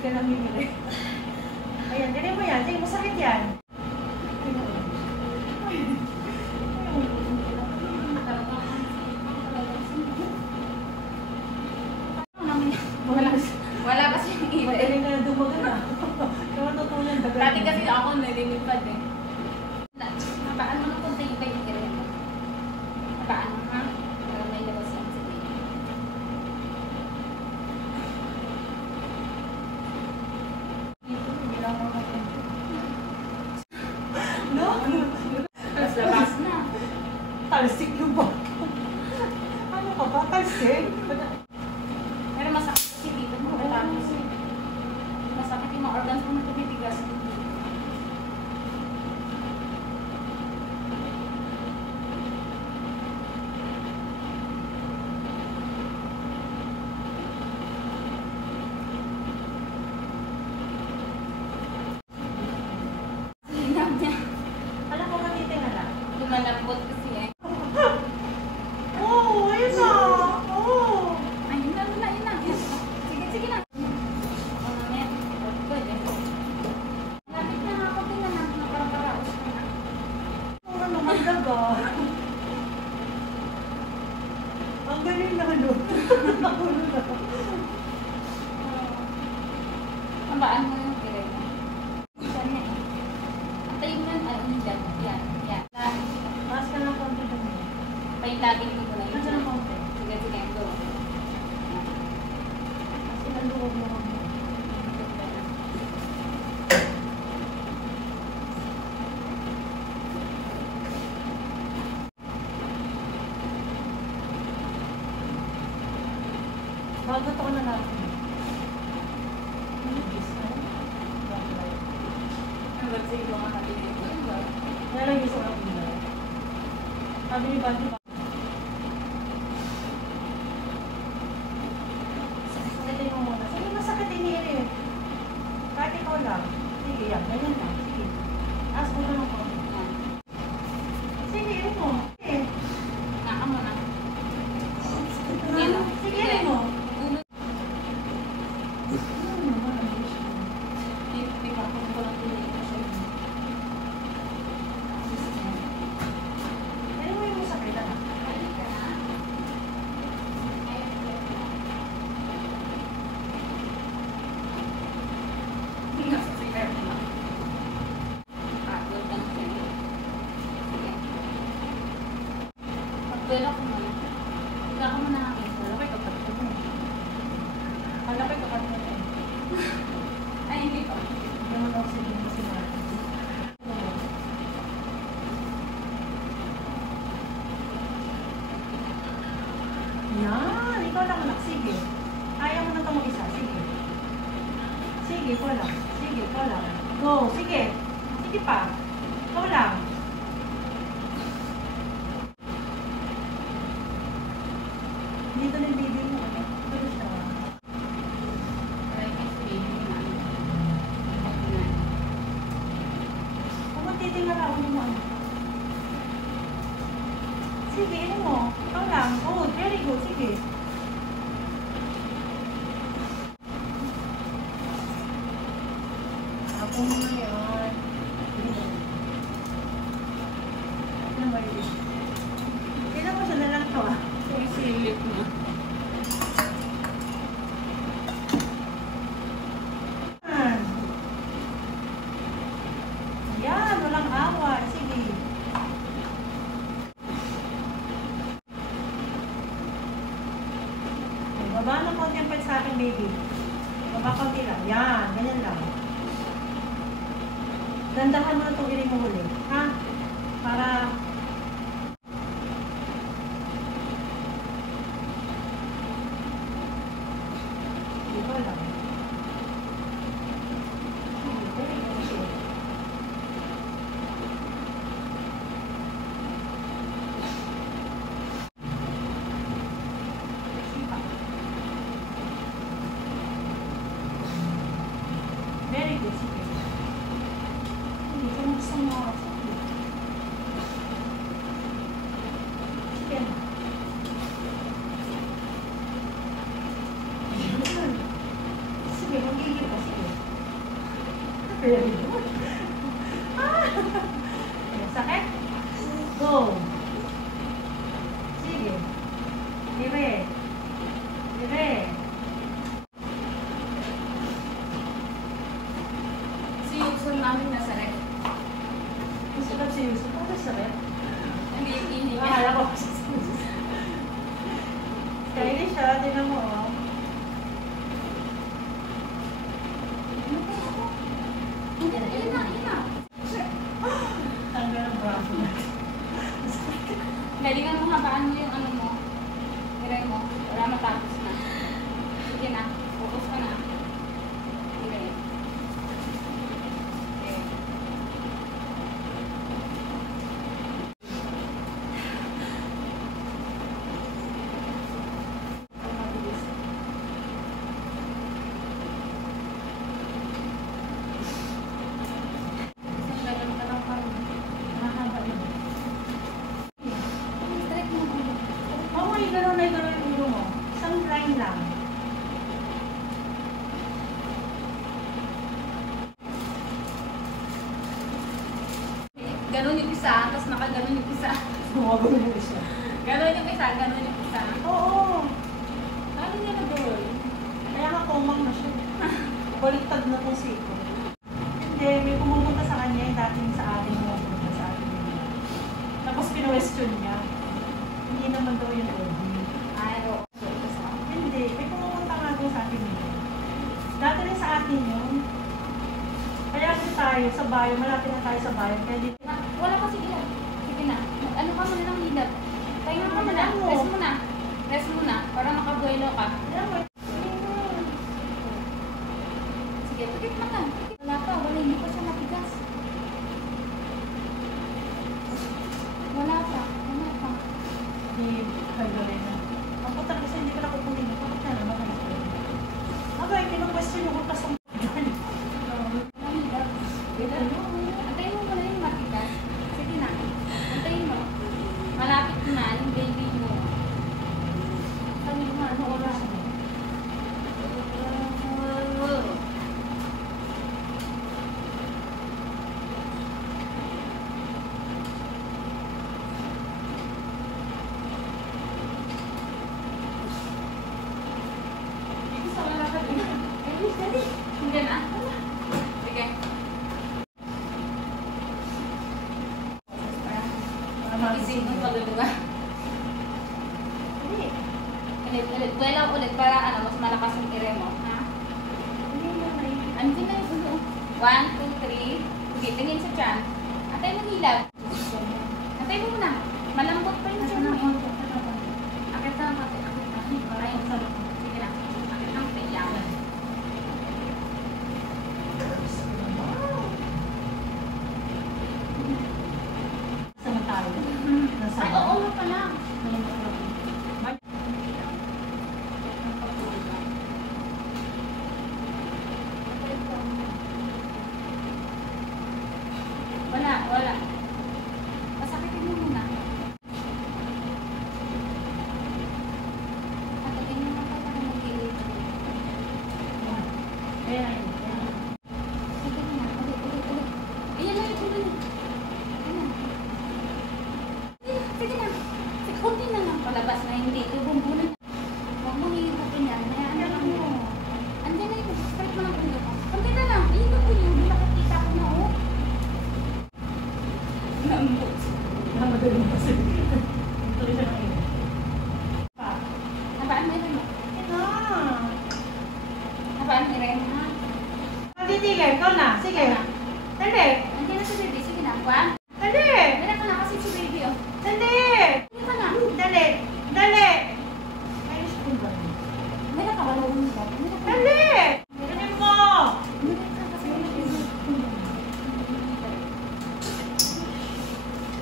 ka lang bibili. Ayan, ganyan mo yan. Sige, masakit yan. Wala kasi yung iba. Magaling na dumaga na. Kaya matutunan. Dati kasi ako nalimipad eh. Mabaan mo na kung sa iba yung kaya mo. Mabaan mo ha? Para may labas lang sa iba. Hindi lang mo natin. No? Tapos labas na. Talsik yung baka. Ano ka ba? Talsik? Pero masakit kasi dito mo. Masakit yung mga organs mo na tumitigas. Linam niya. Alam ko matitingala. Lumalambot kasi eh. Oo, ayun na. Oo. Ay, yun na. Sige, sige na. Ako na net. Pwede. Lapit na ako. Tingnan natin na parang paraos ka na. Ano naman daga? Ang galing na ano. Nakulo na. Pambaan mo yung kire mo. Isa niya eh. Antayin mo yun. Ano yun dyan? Yan. Yan. Mas ka ng konti dami. Pailagin mo na yun. Mas ka ng konti. Sige, sige. Go. Mas ka ng luwag mo. Bago to ko na natin. Ano ba sa iyo mga natin ito? Nalagay sa kapila. Sabi ni Bati ba? Sakitin mo muna. Sige, masakitin niya rin. Kahit ikaw lang. Sige, yan. Ganyan lang. Sige. Ask mo na ng konti. Yan. Sige, irin mo. Sige. Naka mo na. Yan o. Sige, irin mo. Di ba kung ko lang pinili ko siya. Irin mo yung masakit na. Nasa sigar mo na. Pagod lang siya. Sige. Pagbuelo ko muna. Huwag ako muna nakita. Malapit ka pa. Malapit ka pa. Ay, hindi pa. Naman ako sige mo si Mark. Yan. Ikaw lang anak. Sige. Ayaw mo na ito mag-isa. Sige. Sige, ikaw lang. Sige, ikaw lang. Go. Sige. Sige pa. Ikaw lang. Dito na yung baby mo. Ano? Ito siya. Try kiss baby na. Kung magtitingnan ako naman. Sige, ano mo? Ikaw lang. Oh, very good. Sige. Ako mo na yan. Ano ba yun? Tignan mo siya na lang to ah. Uy, silip na. Yan. Yan, walang awa. Sige. Baba ng konti ang pet sa akin, baby. Baba konti lang. Yan, ganyan lang. Dandahan mo na itong iring mo huli. Ha? Para... Dito lang. Very good. Sige. Hindi ka magsama. Sige. Sige, magiging pa. Sige. Very good. Sakit? Go. Sige. Dire. Dire. Si Yusun namin nasa rep. Sulat si Yusuf. Ano sa rin? Hindi ihingi. Akala ko. Stylish siya. Tignan mo, oh. Ayun na. Tanggal ang braso na. Galingan mo, habaan mo yung ano mo. Hiray mo. Wala matapos na. Sige na. Focus ka na. Hiray. Okay. Isang gagawin ka lang parang. Nakakaba yun. Strike mo. Oo, may gano'n na gano'n yung ulo mo. Isang line lang. Ganon yung isa, tapos nakaganon yung isa. Gumagano yung isa. Ganon yung isa, ganon yung isa. Oo. Ano niya na girl? Kaya nga kumang na siya. Baliktad na kung siko. Hindi, may pumupunta sa kanya yung dating sa atin pumupunta sa atin. Tapos pinu-question niya. Hindi naman daw yung OD. Ay, oo. Hindi, may pumupunta nga doon sa atin. Dati rin sa atin yun. Kaya kung tayo sa bayo, malapit na tayo sa bayo. Kaya di Wala pa sige lang. Sige na. Ano ka muna ng hilap? Tayo ka muna. Ano? Rest muna. Rest muna. Para makabuelo ka. alam mo, Sige, tukit mo ka. Wala pa. Wala, hindi pa siya matigas. Wala pa. Wala pa. di kagawin na. Ang puta kasi hindi ko nakukunin. Bakit na naman ang sabi? Abay, pinong-question yung utas ang Walang hilap. Antayin mo muna yung matigas. Sige na. Antayin mo. Malapit na yung baby mo. Sabi ko nga, ano oras mo? Isa wala ka din. Ayos, dali. Hindi na. Sige. Magising ng kaluluwa. Hindi. Ulit. Buwela ulit para ano, mas malakas yung ire mo. Ha? Hindi mo na yun. Andiyan na yung ulo. 1, 2, 3. Sige, tingin sa tiyan. Atay mo hilab. Atay mo muna. Malambot pa yung tiyan mo. Akit na lang pati. Akit na. Ayun sa loob. Sige na. Akit na. Kailangan. Sama tayo. Nasa Ay, oo nga pala. Wala. Pasakitin mo muna. Patatin mo na pala kung mag-ilit. Kaya Sige na. Ulit. Ayan na yung ulo niya. Ayan na. Sige na. Kunti na lang palabas na hindi. Ibumbunan. Huwag mo hihigupin yan. Hayaan lang mo. Andiyan na yung strike mo ng ulo ko. Kunti na lang. Ihigop ko yun. Nakakita ko na oh. Lambot. Namagaling kasi. Tuloy siya ng iyo. Habaan mo yun mo. Ito. Habaan mo rin ha. Magtitigil. Ikaw na. Sige. Dali. Andiyan na si baby. Sige na. Juan. Dali. Dala ka na kasi si baby oh. Dali. Dala ka na. Dali. Dali. Ayos ko ba? Dala ka. Wala mo ba? Dali. Dali mo.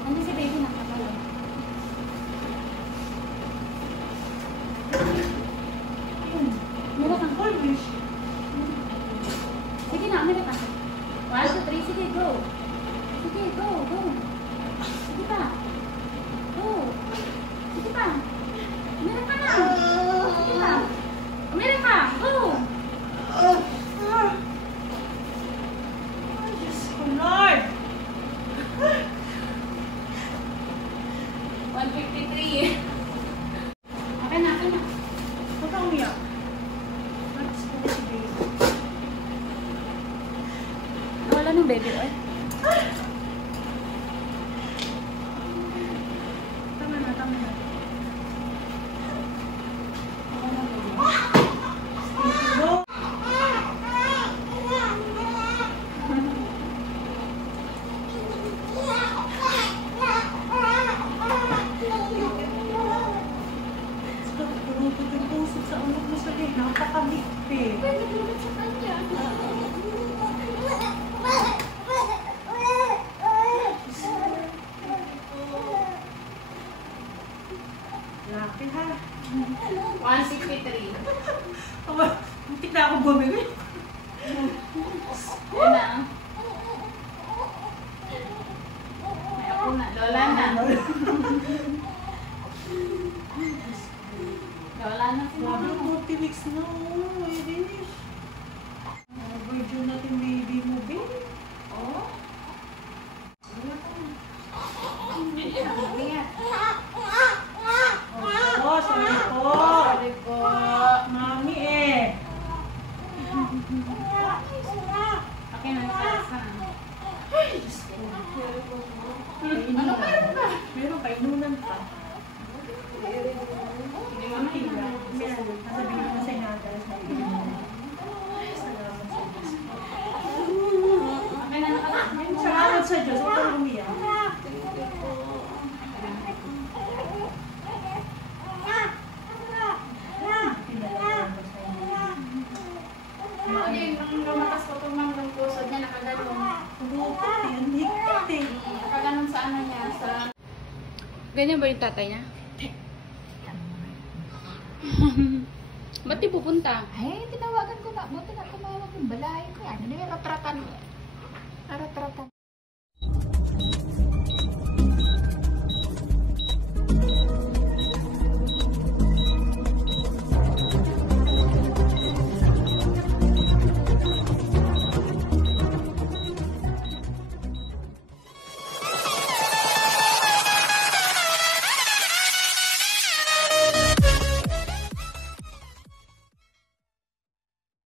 Ano si baby nakakalo? Meron kang Always. sige na, meron ka. 1, 2, 3, sige, go. Sige, go. Sige pa. Go. Sige pa. Meron ka na. Sige pa. Meron ka. Go. Wala nang baby oil. Tama na, tama na. Go! Sa ulo mo sa din, napakabigti. Pwede naman sa kanya. Laki ha. 163. Muntik na ako bumili. Yan na. May ako na. Lola na. Lola na si Grabe, mama. 40 weeks na. Oh, my gosh. Virgin natin baby mo, babe. Oh. Oh, sorry po. Sorry po. Mami eh. Okay na sa Ano meron ba? Meron pa, inunan pa. Hindi mo Ang tila. na. Meron. Sasabihin ko sa inagalas na inunan. Salamat sa Diyos. Okay na nakalagay. Salamat sa Diyos. Huwag kang umiyak. Pinalagyan ko sa inyo. Hindi, nung lumakas ko itong manggang puso niya, nakaganon. Lupot eh. Ang higpit eh. Nakaganon sa ano niya, sa... Ganyan ba yung tatay niya? Ba't di pupunta? Ay, tinawagan ko na. Buti na tumawag yung balay ko yan. Ano yung ratratan? Ratratan.